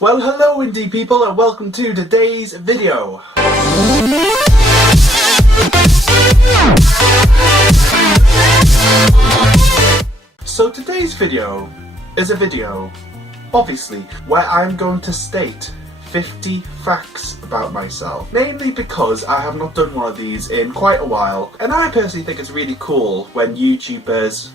Well, hello indie people and welcome to today's video. So today's video is a video, obviously, where I'm going to state 50 facts about myself. Mainly because I have not done one of these in quite a while, and I personally think it's really cool when YouTubers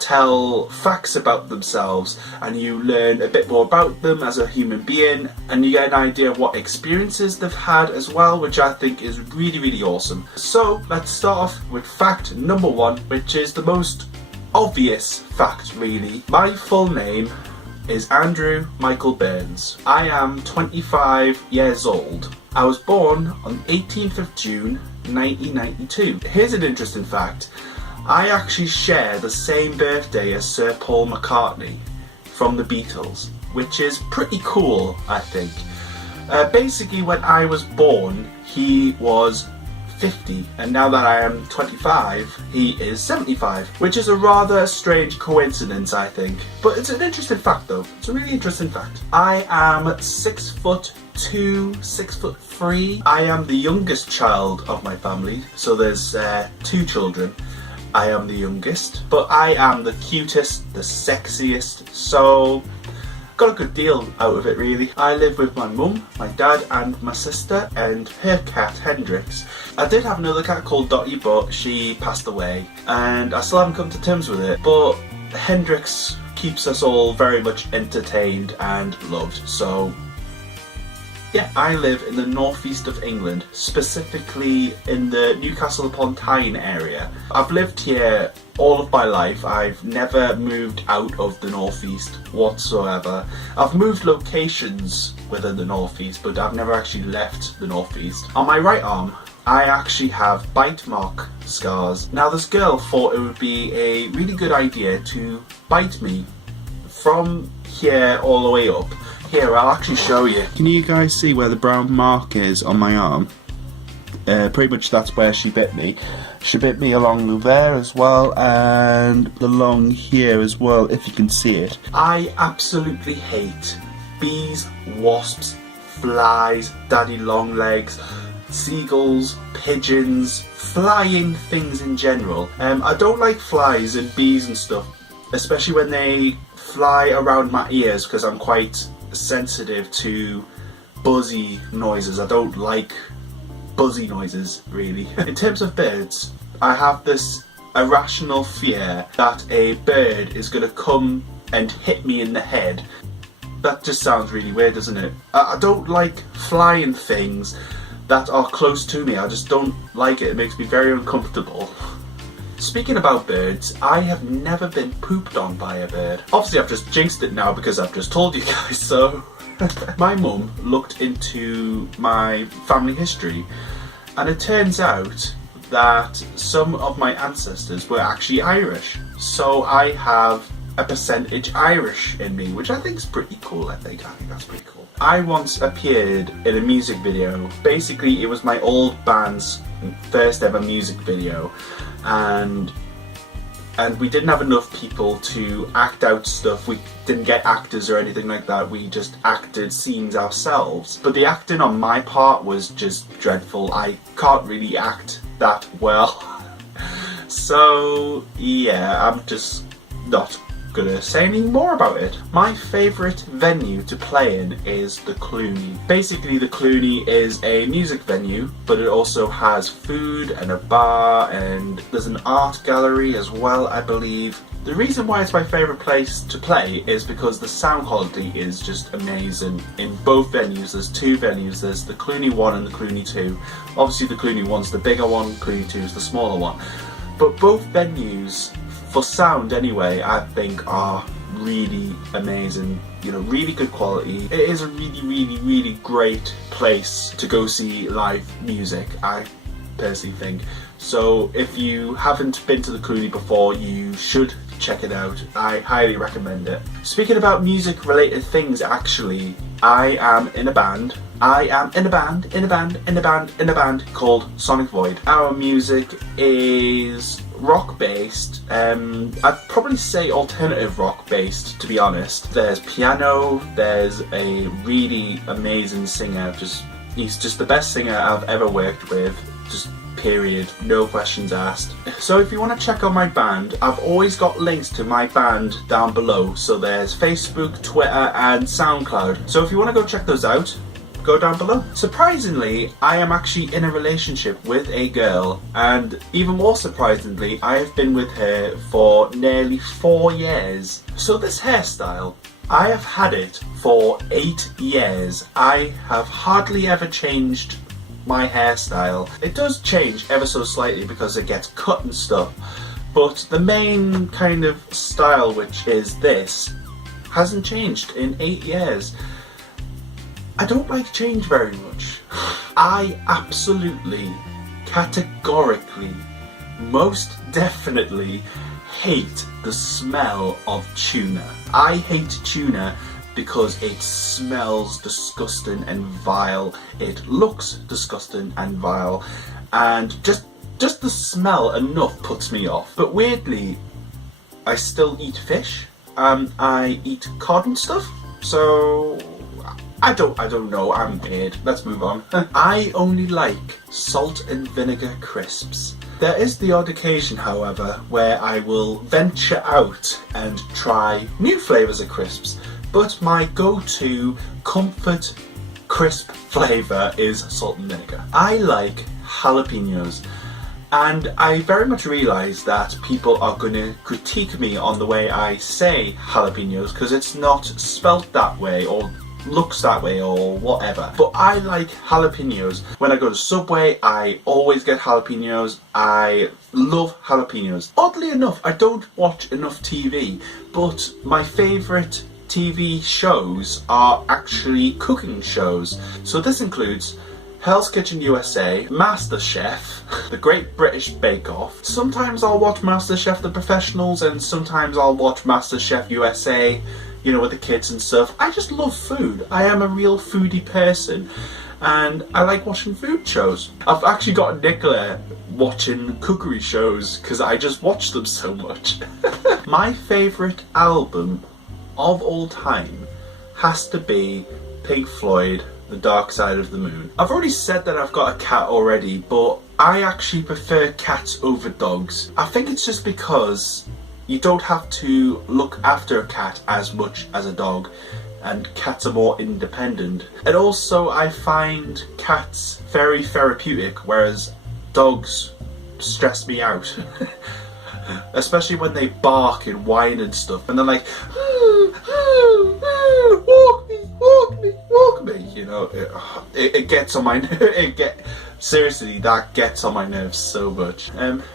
tell facts about themselves and you learn a bit more about them as a human being and you get an idea of what experiences they've had as well, which I think is really awesome. So let's start off with fact number one, which is the most obvious fact really. My full name is Andrew Michael Burns. I am 25 years old. I was born on 18th of June 1992. Here's an interesting fact. I actually share the same birthday as Sir Paul McCartney from the Beatles, which is pretty cool, I think. Basically, when I was born, he was 50, and now that I am 25, he is 75, which is a rather strange coincidence, I think. But it's an interesting fact, though. It's a really interesting fact. I am 6'2", 6'3". I am the youngest child of my family, so there's 2 children. I am the youngest, but I am the cutest, the sexiest, so got a good deal out of it really. I live with my mum, my dad and my sister and her cat Hendrix. I did have another cat called Dottie, but she passed away and I still haven't come to terms with it, but Hendrix keeps us all very much entertained and loved, so yeah, I live in the northeast of England, specifically in the Newcastle upon Tyne area. I've lived here all of my life. I've never moved out of the northeast whatsoever. I've moved locations within the northeast, but I've never actually left the northeast. On my right arm, I actually have bite mark scars. Now this girl thought it would be a really good idea to bite me from here all the way up. Here, I'll actually show you. Can you guys see where the brown mark is on my arm? Pretty much that's where she bit me. She bit me along there as well and along here as well, if you can see it. I absolutely hate bees, wasps, flies, daddy long legs, seagulls, pigeons, flying things in general. I don't like flies and bees and stuff, especially when they fly around my ears because I'm quite sensitive to buzzy noises. I don't like buzzy noises really. In terms of birds, I have this irrational fear that a bird is going to come and hit me in the head. That just sounds really weird, doesn't it? I don't like flying things that are close to me. I just don't like it. It makes me very uncomfortable. Speaking about birds, I have never been pooped on by a bird. Obviously I've just jinxed it now because I've just told you guys so. My mum looked into my family history and it turns out that some of my ancestors were actually Irish. So I have a percentage Irish in me, which I think is pretty cool. I think that's pretty cool. I once appeared in a music video. Basically it was my old band's first ever music video. And we didn't have enough people to act out stuff. We didn't get actors or anything like that. We just acted scenes ourselves. But the acting on my part was just dreadful. I can't really act that well. So yeah, I'm just not gonna say any more about it. My favourite venue to play in is the Clooney. Basically the Clooney is a music venue, but it also has food and a bar and there's an art gallery as well, I believe. The reason why it's my favourite place to play is because the sound quality is just amazing in both venues. There's 2 venues, there's the Clooney 1 and the Clooney 2. Obviously the Clooney 1's the bigger one, Clooney 2 is the smaller one. But both venues, for sound anyway, I think are really amazing. You know, really good quality. It is a really great place to go see live music, I personally think. So if you haven't been to the Clooney before, you should check it out. I highly recommend it. Speaking about music related things, actually, I am in a band. I am in a band called Sonic Void. Our music is rock based. I'd probably say alternative rock based, to be honest. There's piano, there's a really amazing singer, he's just the best singer I've ever worked with, just period, no questions asked. So if you want to check out my band, I've always got links to my band down below. So there's Facebook, Twitter and SoundCloud. So if you want to go check those out, go down below. Surprisingly, I am actually in a relationship with a girl, and even more surprisingly, I have been with her for nearly 4 years. So this hairstyle, I have had it for 8 years. I have hardly ever changed my hairstyle. It does change ever so slightly because it gets cut and stuff, but the main kind of style, which is this, hasn't changed in 8 years. I don't like change very much. I absolutely, categorically, most definitely hate the smell of tuna. I hate tuna because it smells disgusting and vile. It looks disgusting and vile, and just the smell enough puts me off. But weirdly, I still eat fish. I eat cod and stuff. So I don't know. I'm weird. Let's move on. I only like salt and vinegar crisps. There is the odd occasion, however, where I will venture out and try new flavours of crisps. But my go-to comfort crisp flavour is salt and vinegar. I like jalapenos, and I very much realise that people are going to critique me on the way I say jalapenos because it's not spelt that way or looks that way or whatever. But I like jalapenos. When I go to Subway, I always get jalapenos. I love jalapenos. Oddly enough, I don't watch enough TV, but my favourite TV shows are actually cooking shows. So this includes Hell's Kitchen USA, MasterChef, The Great British Bake Off. Sometimes I'll watch MasterChef The Professionals, and sometimes I'll watch MasterChef USA, you know, with the kids and stuff. I just love food. I am a real foodie person, and I like watching food shows. I've actually got Nicola watching cookery shows because I just watch them so much. My favourite album of all time has to be Pink Floyd, The Dark Side of the Moon. I've already said that I've got a cat already, but I actually prefer cats over dogs. I think it's just because you don't have to look after a cat as much as a dog, and cats are more independent. And also I find cats very therapeutic, whereas dogs stress me out. Especially when they bark and whine and stuff, and they're like, walk me, you know, it gets on my seriously, that gets on my nerves so much.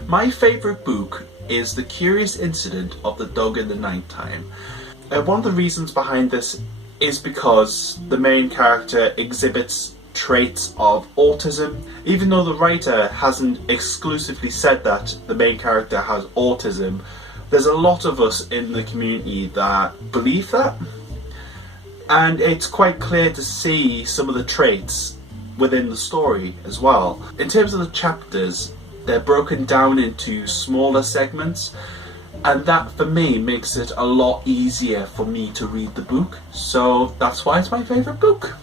My favourite book is The Curious Incident of the Dog in the Nighttime. One of the reasons behind this is because the main character exhibits traits of autism. Even though the writer hasn't exclusively said that the main character has autism, there's a lot of us in the community that believe that, and it's quite clear to see some of the traits within the story as well. In terms of the chapters, they're broken down into smaller segments, and that for me makes it a lot easier for me to read the book, so that's why it's my favourite book.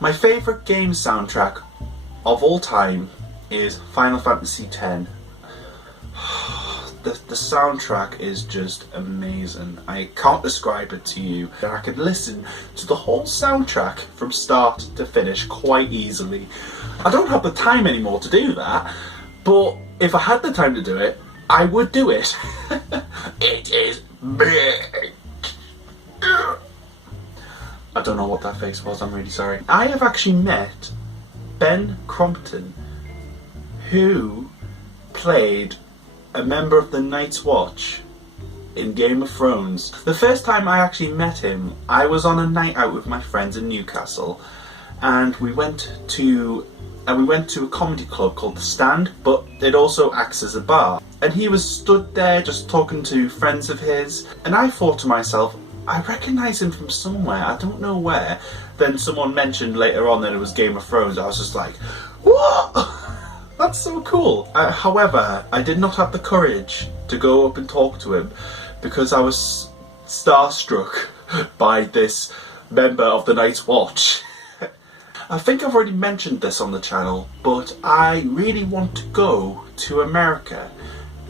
My favourite game soundtrack of all time is Final Fantasy X. The soundtrack is just amazing. I can't describe it to you. I could listen to the whole soundtrack from start to finish quite easily. I don't have the time anymore to do that, but if I had the time to do it, I would do it. It is big. I don't know what that face was, I'm really sorry. I have actually met Ben Crompton, who played a member of the Night's Watch in Game of Thrones. The first time I actually met him, I was on a night out with my friends in Newcastle, and we went to a comedy club called The Stand, but it also acts as a bar. And he was stood there just talking to friends of his, and I thought to myself, I recognise him from somewhere, I don't know where. Then someone mentioned later on that it was Game of Thrones. I was just like, what? That's so cool. However, I did not have the courage to go up and talk to him because I was starstruck by this member of the Night's Watch. I think I've already mentioned this on the channel, but I really want to go to America.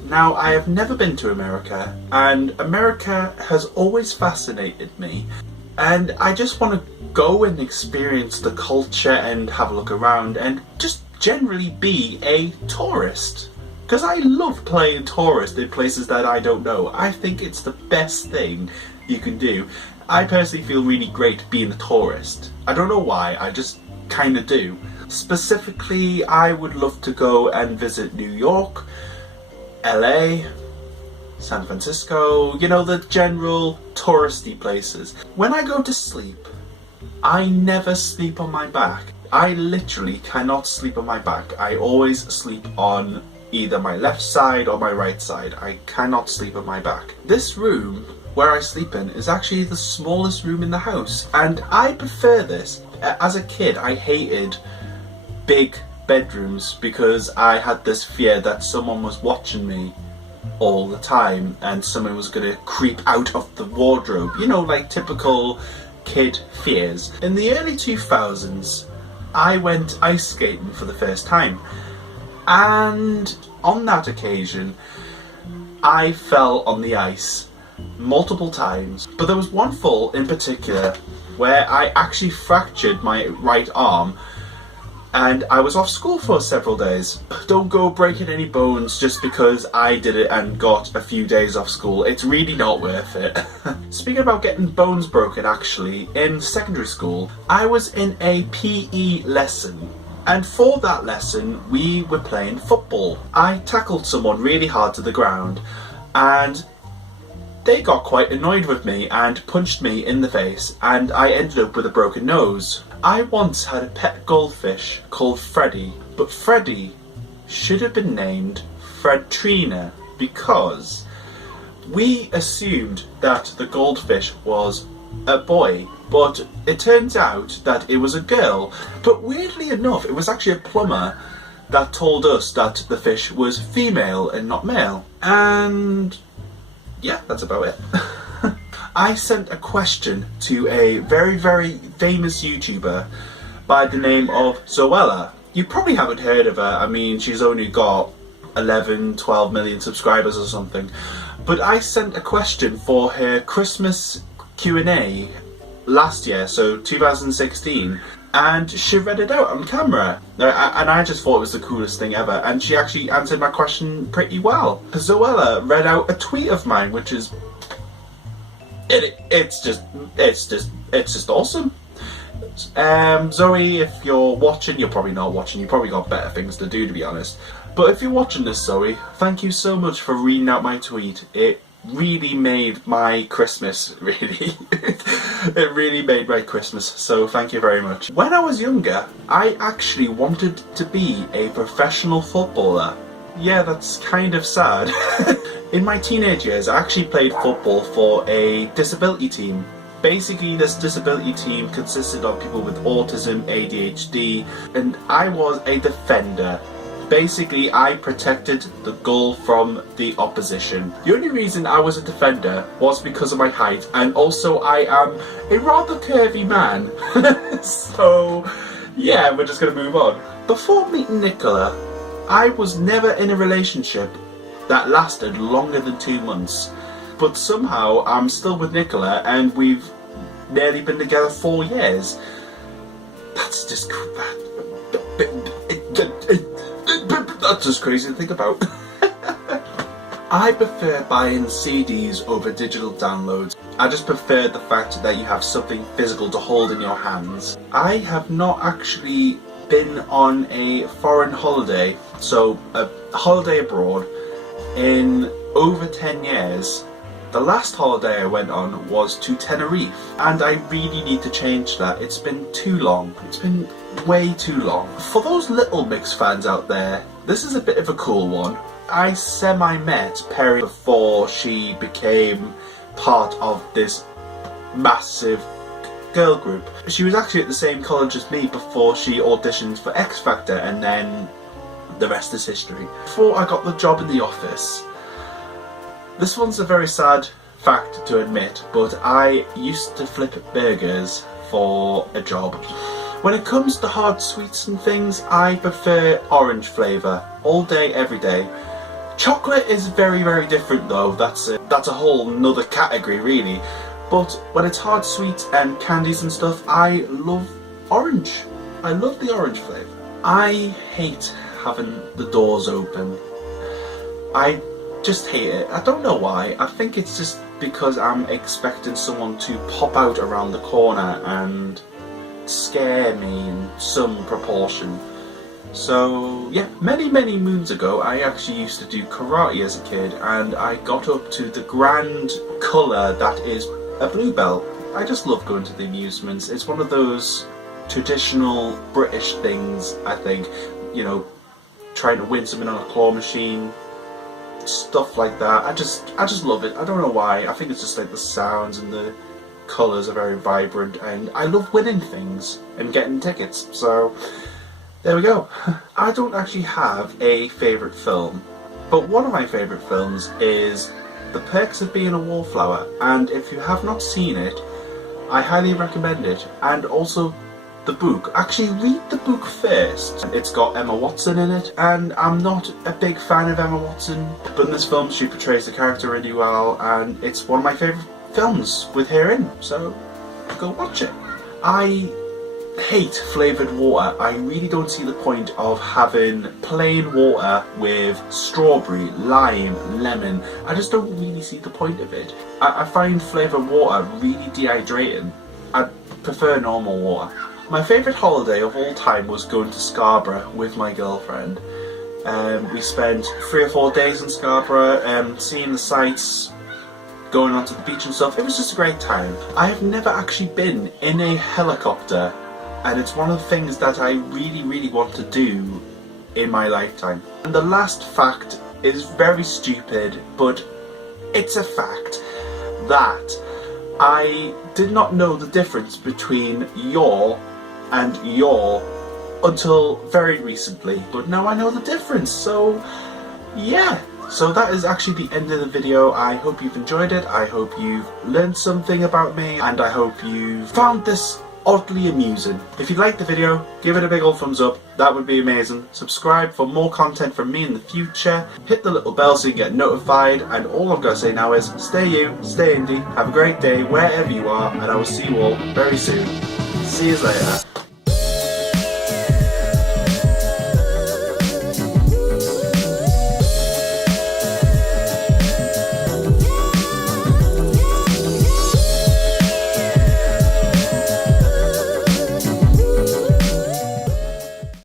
Now, I have never been to America, and America has always fascinated me, and I just want to go and experience the culture and have a look around and just generally be a tourist. Because I love playing tourist in places that I don't know. I think it's the best thing you can do. I personally feel really great being a tourist. I don't know why, I just kind of do. Specifically, I would love to go and visit New York, LA, San Francisco, you know, the general touristy places. When I go to sleep, I never sleep on my back. I literally cannot sleep on my back. I always sleep on either my left side or my right side. I cannot sleep on my back. This room where I sleep in is actually the smallest room in the house, and I prefer this. As a kid, I hated big bedrooms because I had this fear that someone was watching me all the time and someone was going to creep out of the wardrobe. You know, like typical kid fears. In the early 2000s, I went ice skating for the first time, and on that occasion I fell on the ice multiple times, but there was one fall in particular where I actually fractured my right arm and I was off school for several days. Don't go breaking any bones just because I did it and got a few days off school. It's really not worth it. Speaking about getting bones broken, actually, in secondary school, I was in a PE lesson. And for that lesson, we were playing football. I tackled someone really hard to the ground and they got quite annoyed with me and punched me in the face, and I ended up with a broken nose. I once had a pet goldfish called Freddy, but Freddy should have been named Fredtrina because we assumed that the goldfish was a boy, but it turns out that it was a girl. But weirdly enough, it was actually a plumber that told us that the fish was female and not male. And yeah, that's about it. I sent a question to a very, very famous YouTuber by the name of Zoella. You probably haven't heard of her. I mean, she's only got 11, 12 million subscribers or something. But I sent a question for her Christmas Q&A last year, so 2016. And she read it out on camera, and I just thought it was the coolest thing ever, and she actually answered my question pretty well. Zoella read out a tweet of mine, which is it's just awesome. Zoe, if you're watching, you're probably not watching, you probably got better things to do, to be honest. But if you're watching this, Zoe, thank you so much for reading out my tweet. It really made my Christmas, really. It really made my Christmas, so thank you very much. When I was younger, I actually wanted to be a professional footballer. Yeah, that's kind of sad. In my teenage years, I actually played football for a disability team. Basically, this disability team consisted of people with autism, ADHD, and I was a defender. Basically, I protected the goal from the opposition. The only reason I was a defender was because of my height, and also I am a rather curvy man. So, yeah, we're just gonna move on. Before meeting Nicola, I was never in a relationship that lasted longer than 2 months. But somehow, I'm still with Nicola, and we've nearly been together 4 years. That's just... That's just crazy to think about. I prefer buying CDs over digital downloads. I just prefer the fact that you have something physical to hold in your hands. I have not actually been on a foreign holiday, so a holiday abroad, in over 10 years. The last holiday I went on was to Tenerife, and I really need to change that. It's been too long. It's been way too long. For those Little Mix fans out there, this is a bit of a cool one. I semi-met Perry before she became part of this massive girl group. She was actually at the same college as me before she auditioned for X Factor, and then the rest is history. Before I got the job in the office, this one's a very sad fact to admit, but I used to flip burgers for a job. When it comes to hard sweets and things, I prefer orange flavour all day, every day. Chocolate is very, very different though. That's a whole nother category really. But when it's hard sweets and candies and stuff, I love orange. I love the orange flavour. I hate having the doors open. I just hate it. I don't know why. I think it's just because I'm expecting someone to pop out around the corner and scare me in some proportion. So yeah, many moons ago I actually used to do karate as a kid, and I got up to the grand colour that is a blue belt. I just love going to the amusements. It's one of those traditional British things, I think, you know, trying to win something on a claw machine, stuff like that. I just love it. I don't know why. I think it's just like the sounds and the colours are very vibrant, and I love winning things and getting tickets. So there we go. I don't actually have a favourite film, but one of my favourite films is The Perks of Being a Wallflower, and if you have not seen it, I highly recommend it. And also the book. Actually read the book first. It's got Emma Watson in it, and I'm not a big fan of Emma Watson, but in this film she portrays the character really well, and it's one of my favourite films with her in, so go watch it. I hate flavoured water. I really don't see the point of having plain water with strawberry, lime, lemon. I just don't really see the point of it. I find flavoured water really dehydrating. I prefer normal water. My favourite holiday of all time was going to Scarborough with my girlfriend. We spent 3 or 4 days in Scarborough, seeing the sights, going onto the beach and stuff. It was just a great time. I have never actually been in a helicopter, and it's one of the things that I really want to do in my lifetime. And the last fact is very stupid, but it's a fact that I did not know the difference between your and your until very recently, but now I know the difference. So yeah, so that is actually the end of the video. I hope you've enjoyed it. I hope you've learned something about me, and I hope you found this oddly amusing. If you liked the video, give it a big old thumbs up. That would be amazing. Subscribe for more content from me in the future. Hit the little bell so you get notified, and all I've got to say now is stay you, stay indie, have a great day wherever you are, and I will see you all very soon. See you later.